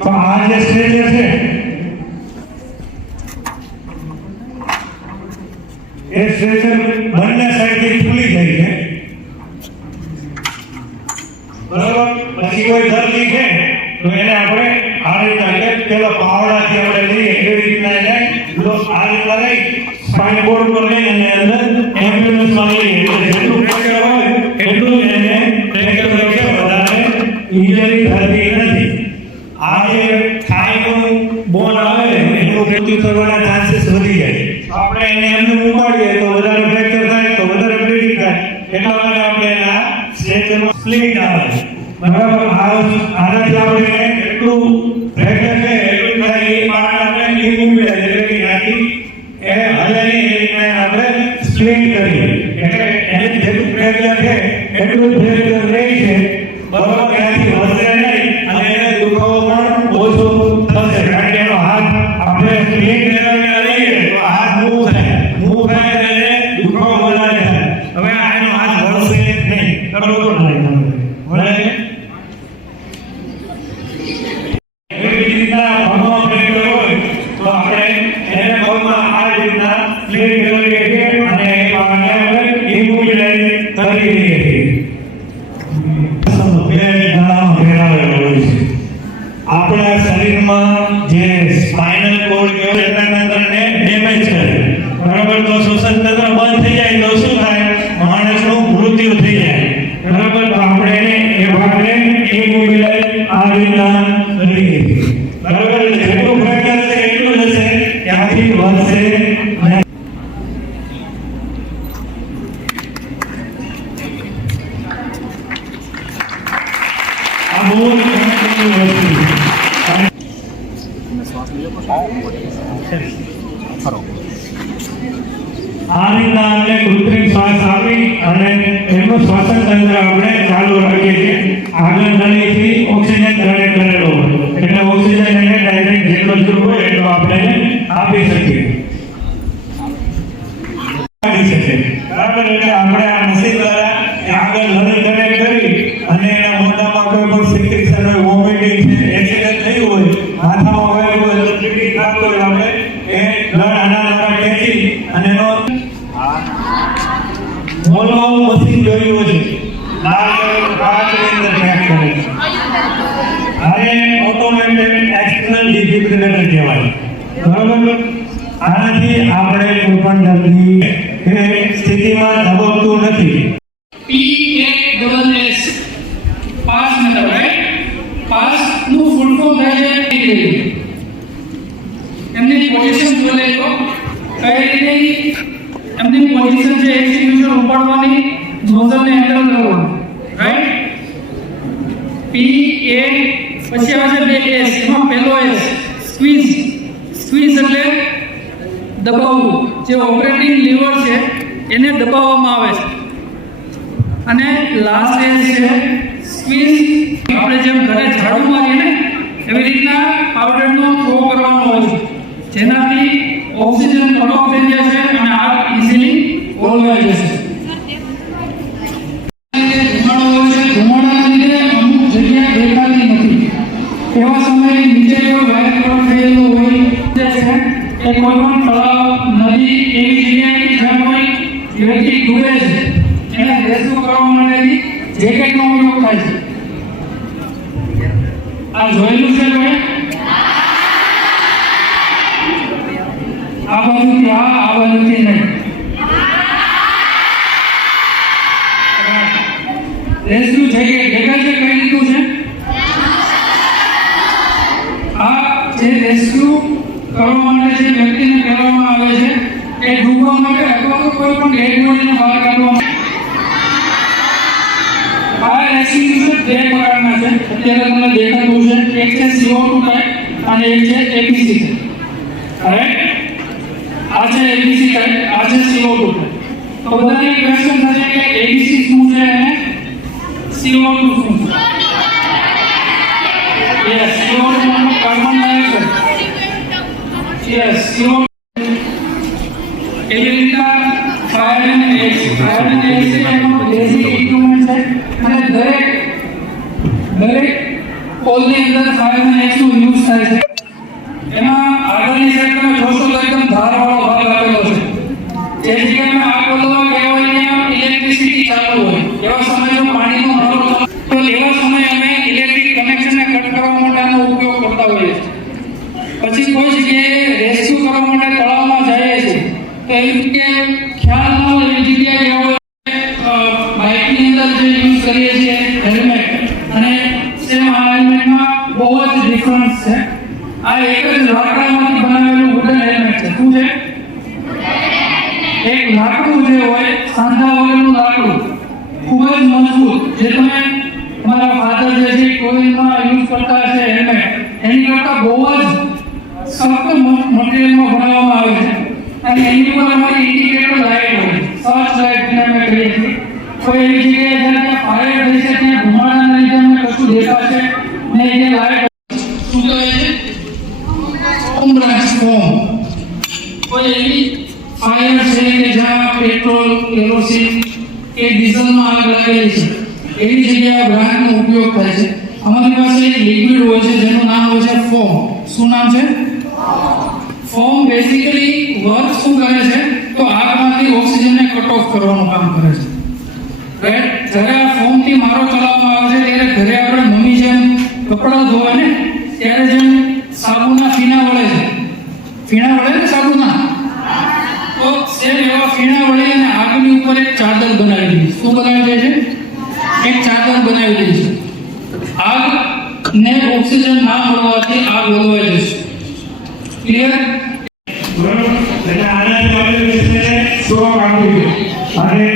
તો આ જે સ્ટ્રેચર છે એ સ્ટ્રેચર બંને સાઈડથી ખુલી જાય છે, બરાબર. પછી કોઈ દર્દી છે તો એને આપણે આ રીતના કે પેલા પાવડાથી આપણે લઈએ એવી રીતના એને આ રીતના લઈ સ્પાઇન બોર્ડ પર લઈ અને અંદર એમ્બ્યુલન્સમાં લઈએ એટલે જેટલું પ્રેશર હોય એટલું એને પ્રેશર લઈએ, વધારે ઇન્જરી થતી નથી. આ જે થાઈનું બોન આવે એનું મૃત્યુ થવાના ચાન્સીસ વધી જાય. આપણે એને એમને ઉપાડીએ તો વધારે ફ્રેક્ચર થાય, તો વધારે બ્લીડિંગ થાય, એટલા માટે આપણે એના સ્ટ્રેચરમાં સ્પ્લિટ આવે, બરાબર. આનાથી આપણે એટલું ફ્રેક્ચર છે એટલું થાય એ પાર્ટ આપણે ઇમોબિલાઇઝ એટલે કે ત્યાંથી એ હલાય એ રીતના આપણે સ્પ્લિટ કરીએ એટલે એને જેટલું ફ્રેક્ચર છે એટલું ફ્રેક્ચર રહે છે, બરાબર. ત્યાંથી વધશે નહીં અને એને દુખાવો પણ ઓછો થશે, કારણ કે એનો હાથ આપણે સ્પ્લિટ લેવલને લઈએ તો હાથ મૂવ થાય એટલે એને દુખાવો વધારે થાય. હવે આ એનો હાથ વળશે નહીં, બરાબર વળે એવી રીતના પગમાં ફ્રેક્ચર હોય તો આપણે એને પગમાં આ રીતના સ્પ્લિટ કરીએ છીએ અને આપણે ઇમોબિલાઇઝ કરી દઈએ છીએ. આપણા શરીરમાં જે સ્પાઇનલ કોર્ડ કેવળના તંત્રને ડેમેજ કરે, બરાબર. તો શ્વસન તંત્ર બંધ થઈ જાય તો શું થાય? માણસનું મૃત્યુ થઈ જાય, બરાબર. તો આપણે એને એ ભાગને ઇમોબિલાઇઝ આ રીતના કરીએ છીએ, બરાબર. જેટલું ફ્રેક્ચર છે એટલું જ હશે, ત્યાંથી વધશે નહીં. આ બહુ આ રીતના આપણે કૃત્રિમ શ્વાસ આપી અને એનું શ્વસન તંત્ર આપણે ચાલુ રાખીએ છીએ. આગળ નળીથી ઓક્સિજન જનરેટ કરેલો હોય એટલે ઓક્સિજન એને ડાયરેક્ટ જેટલો જરૂર હોય એટલો આપણે આપી શકીએ, બરાબર. એટલે આપણે આ મશીન દ્વારા આગળ નળી કનેક્ટ કરી અને એના મોઢામાં કોઈ પણ સિક્રેશન હોય, વોમિટિંગ છે, એક્સિડન્ટ થયું હોય, માથામાં વાગ્યું હોય તો બ્લીડિંગ થતું હોય, આપણે એ બ્લડ આના દ્વારા ખેંચી અને એનો મોલમાં મશીન જોયું છે લાલ કલરનું કાચની અંદર પેક કરે છે. આને ઓટોમેટેડ એક્સટર્નલ ડિફિબ્રિલેટર કહેવાય, બરાબર. આનાથી આપણે કોઈ પણ દર્દી કે સ્થિતિમાં ધબકતું નથી. PASS પાસ મતલબ રાઈટ, પાસ નું ફૂલ ફોર્મ થાય છે એમની પોઝિશન જોઈ લેજો કઈ રીતે એમની પોઝિશન છે, એક્સક્યુશન ઉપાડવાની, નોઝલને હેન્ડલ કરવાનું, રાઈટ. P A પછી આવે છે બે S, એમાં પહેલો S સ્ક્વીઝ. સ્ક્વીઝ એટલે દબાવવું, જે ઓપરેટિંગ લીવર છે એને દબાવવામાં આવે છે. અને લાસ્ટ S છે સ્ક્વીઝ. આપણે જેમ ઘરે ઝાડુ મારીએ ને એવી રીતના પાવડરનો થ્રો કરવાનો હોય છે, જેનાથી ઓક્સિજન કટ ઓફ થઈ જાય છે અને આ ઇઝીલી ઓલવાઈ જશે. ધુમાડાના લીધે અમુક જગ્યા દેખાતી નથી, એવા સમયે નીચે જો વાયર કટ થયેલો હોય છે એ કોઈ પણ તળાવ, નદી એવી જગ્યાએ જ્યાં કોઈ વ્યક્તિ ડૂબે છે એને રેસ્ક્યુ કરવા માટે જેકેટનો ઉપયોગ થાય છે. આ જોયેલું છે કોઈ? આ બાજુથી આ બાજુથી નહીં. રેસ્ક્યુ થઈ ગઈ, દેખાય છે કઈ રીતનું છે? આ જે રેસ્ક્યુ કરવા માટે જે વ્યક્તિને કહેવામાં આવે છે એ ડૂબવા માટે અથવા તો કોઈ પણ ડેડ બોડીને બહાર કાઢવા માટે. આ રેસ્ક્યુ બે પ્રકારના છે, અત્યારે તમને દેખાતું છે. એક છે CO2 ટાઈપ અને એક છે APC ટાઈપ, રાઈટ. આ છે APC ટાઈપ, આ છે CO2 ટાઈપ. તો બધાને ક્વેશ્ચન થશે કે APC શું છે અને CO2 શું છે? યસ, CO2 मतलब કાર્બન ડાયોક્સાઇડ. યસ, CO2 એવી રીતના fire and accident basic equipment છે અને દરેક પોલની અંદર ફાયર એક્સ નો યુઝ થાય છે. એમાં આગળની સાઈડ તમે જોશો તો એકદમ ધારવાળો ભાગ આપેલો છે. જે જગ્યાએ આગ બોલવા ગયા હોય ત્યાં ઇલેક્ટ્રિસિટી ચાલુ હોય એવા સમયે જો પાણીનો નળો ચાલુ તો એવા સમયે અમે ઇલેક્ટ્રિક કનેક્શનને કટ કરવા માટે આનો ઉપયોગ કરતા હોઈએ છીએ. પછી કોઈ જગ્યાએ રેસ્ક્યુ કરવા માટે તળાવમાં જઈએ છીએ તો એવી રીતે ખ્યાલ ન હોય એવી જગ્યાએ ગયા હોય બાઇકની અંદર જે યુઝ કરીએ છીએ હેલ્મેટ અને સેમ આ હેલ્મેટમાં બહુ જ ડિફરન્સ છે. આ એક જ લાકડામાંથી બનાવેલું વુડન હેલ્મેટ છે. શું છે? એક લાકડું જે હોય સાંધા વગરનું લાકડું ખૂબ જ મજબૂત, જે તમે તમારા ફાધર જે છે કોવિલમાં યુઝ કરતા છે હેલ્મેટ એની કરતાં બહુ જ સખત મટીરિયલમાં બનાવવામાં આવે છે. અને એની ઉપર અમારી ઇન્ડિકેટર લાઇટ હોય, સર્ચ લાઇટ જેને અમે કહીએ છીએ. કોઈ એવી જગ્યાએ જ્યારે ફાયર થઈ છે ત્યાં ધુમાડાના લીધે અમને કશું દેખાશે ને એ લાઇટ શું કહે છે? Foam branch foam. કોઈ એવી ફાયર છે કે જ્યાં પેટ્રોલ, કેરોસીન કે ડીઝલમાં આગ લાગેલી છે એવી જગ્યાએ બ્રાન્ડનો ઉપયોગ થાય છે. અમારી પાસે એક લિક્વિડ હોય છે જેનું નામ હોય છે ફોમ. શું નામ છે? ફોમ બેઝિકલી વર્ક શું કરે છે તો આગમાંથી ઓક્સિજનને કટ ઓફ કરવાનું કામ કરે છે. રાઈટ? જ્યારે આ ફોમથી મારો ચલાવવામાં આવે છે ત્યારે ઘરે આપણે મમ્મી જેમ કપડાં ધોવા ને ત્યારે જેમ સાબુના ફીણા વળે છે, ફીણા વળે ને સાબુના, તો સેમ એવા ફીણા વળી અને આગની ઉપર એક ચાદર બનાવી દીધી. શું બનાવી દે છે? એક ચાદર બનાવી દીધી છે. આગને ઓક્સિજન ના મળવાથી આગ વધવાઈ જશે. ક્લિયર? બરોબર. એટલે આનાથી આપણે વિશે શોખ આપી અને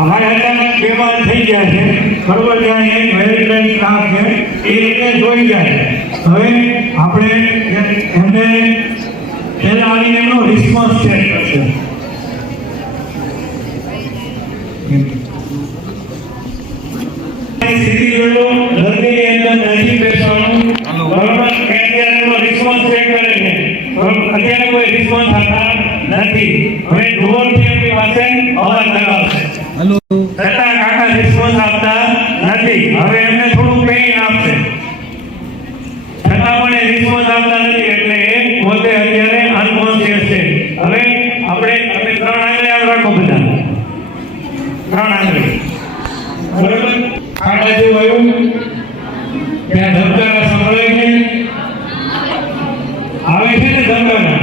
અમારે અત્યારે બેમાન થઈ ગયા છે. બરોબર. ત્યાં એક વેરિફાઈડ સ્ટાફ છે એ રીતે જોઈ જાય. હવે આપણે એમને પહેલા આવીને એમનો રિસ્પોન્સ ચેક કરશે. સીધી જોડો દર્દીની અંદર નથી બેસવાનું. બરોબર. એનો રિસ્પોન્સ ચેક કરે છે. અત્યારે કોઈ રિસ્પોન્સ આપતા નથી. હવે ડોરથી એમની પાસે અવાજ લગાવશે. હેલો. છતાં કાકા રિસ્પોન્સ આપતા નથી. હવે એમને થોડું પેઇન આપશે. છતાં પણ એ રિસ્પોન્સ આપતા નથી એટલે એ પોતે અત્યારે અનકોન્શિયસ છે. હવે આપણે તમે 3 આંગળી આમ રાખો બધા. 3 આંગળી. બરોબર. આ બાજુ આવ્યું ત્યાં ધબકારા સંભળાય છે. આવે છે ને ધબકારા.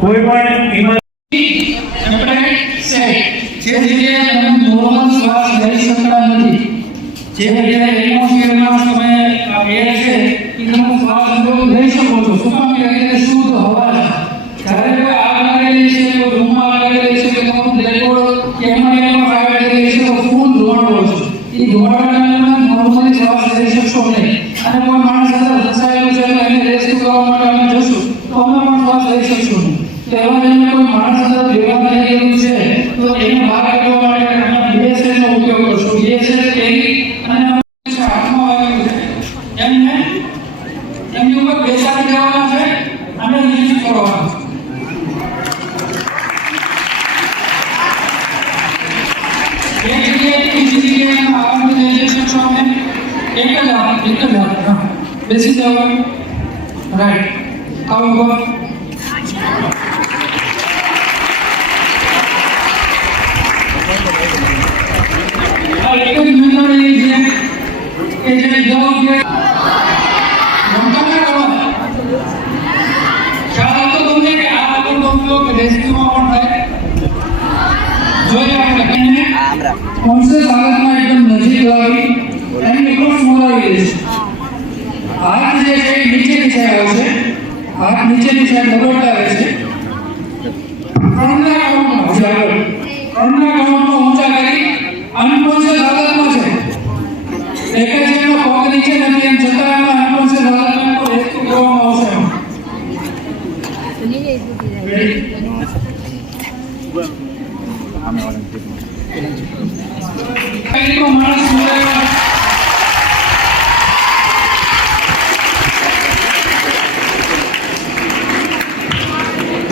કોઈ પણ જે જગ્યાએ તમે નોર્મલ શ્વાસ લઈ શકતા નથી, જે જગ્યાએ એટમોસ્ફિયરમાં તમે આ એર છે એ તમે શ્વાસ લઈ શકો છો. શું કામ કે શુદ્ધ હવા છે. જ્યારે કોઈ આગ લાગેલી છે, કોઈ રૂમમાં આગ લાગેલી છે, કે કોઈ બ્લેકબોર્ડ કે એમાં ફાયર લાગેલી છે તો ફૂલ ધુમાડો છે. એ ધુમાડાના નોર્મલી શ્વાસ લઈ શકશો નહીં. અને કોઈ માણસ અંદર રસાયેલું છે એને રેસ્ક્યુ કરવા માટે અમે જશું તો અમે પણ શ્વાસ લઈ શકશું નહીં. તો એવા જઈને કોઈ માણસ અંદર ભેગા થઈ ગયું છે તો એને બહાર કાઢવા માટે અમે BSS નો ઉપયોગ કરશું. BSS ટેરી અને હાથમાં વાગેલું છે એમને એમની ઉપર બેસાડી દેવાના છે અને રિલીઝ કરવાના છે. એક જગ્યાએ બીજી જગ્યાએ આવવાનું લઈ શકશો અમે. એક જ હાથ. બેસી જાઓ. રાઈટ. આવો. આ એક જ મેથડ છે કે જે જવાબ ખ્યાલ આવતો તમને કે આ આપણો ઉપયોગ રેસ્ક્યુમાં પણ થાય. જોઈએ આપણે કોન્શિયસ હાલતમાં એકદમ નજીક લાવી એની એકલો મોરાવી દઈશું. હાથ જે છે નીચેની સાઈડ આવશે. હાથ નીચેની સાઈડ દબાવતા રહેશે. 3ના કાઉન્ટમાં ઊંચા કરી અનકોન્શિયસ હાલતમાં છે. એક જ એનો પગ નીચે નથી એમ છતાં એમાં અનકોન્શિયસ હાલતમાં તો રેસ્ક્યુ કરવામાં આવશે. માણસ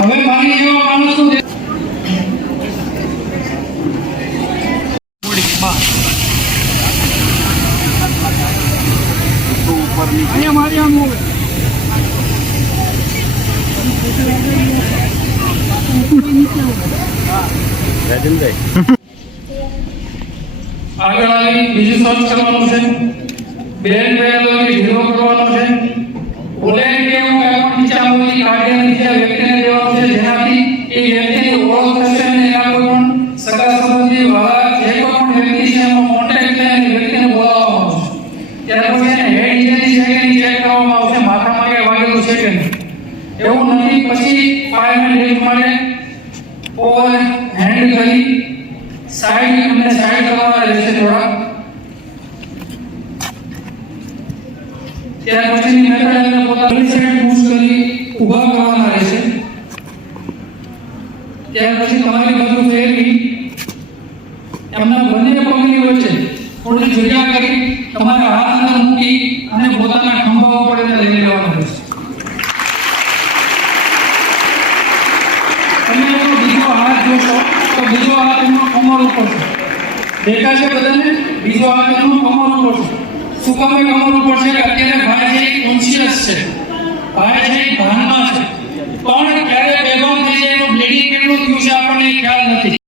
હવે મારી જેવા માણસ શું આગળ આવી બીજું સર્ચ કરવાનું છે. બેન વેલોની ઝીરો કરવાનો છે. ઓલે કે હું એકાઉન્ટ નીચે આવેલી કાર્ડની નીચે વ્યક્તિને દેવાનું છે, જેનાથી એ વ્યક્તિની ઓળખ થશે અને એના કોઈ પણ સગા સંબંધી વાળા જે કોઈ પણ વ્યક્તિ છે એનો કોન્ટેક્ટ લઈને વ્યક્તિને બોલાવવામાં આવશે. ત્યાર પછી એને હેડ ઇન્જરી છે કે નહીં ચેક કરવામાં આવશે, માથામાં કે વાગેલું છે કે નહીં. એવું નથી પછી ફાયરમેન લિફ્ટ માટે ઓવર હેન્ડ કરી સાઈડ કરવાના રહેશે થોડા. ત્યાર પછીની મેથડ એને પોતાની સાઈડ પુશ કરી ઊભા કરવાના રહેશે. ત્યાર પછી તમારી બાજુ ફેરવી એમના બંને પગની વચ્ચે થોડી જગ્યા કરી તમારા હાથ અંદર મૂકી અને પોતાના ખંભા ઉપર એને લઈ લેવાના રહેશે. તમે એનો બીજો હાથ જોશો તો બીજો હાથ એમનો કમર ઉપર છે, દેખાશે બધાને? બીજો હાથ એમનો કમર ઉપર છે. શું કામ એ કમર ઉપર છે? કે અત્યારે ભાઈ છે કોન્શિયસ છે, ભાઈ છે ભાનમાં છે, પણ ક્યારે બેભાન થઈ જાય એનું બ્લીડિંગ કેટલું થયું છે આપણને ખ્યાલ નથી.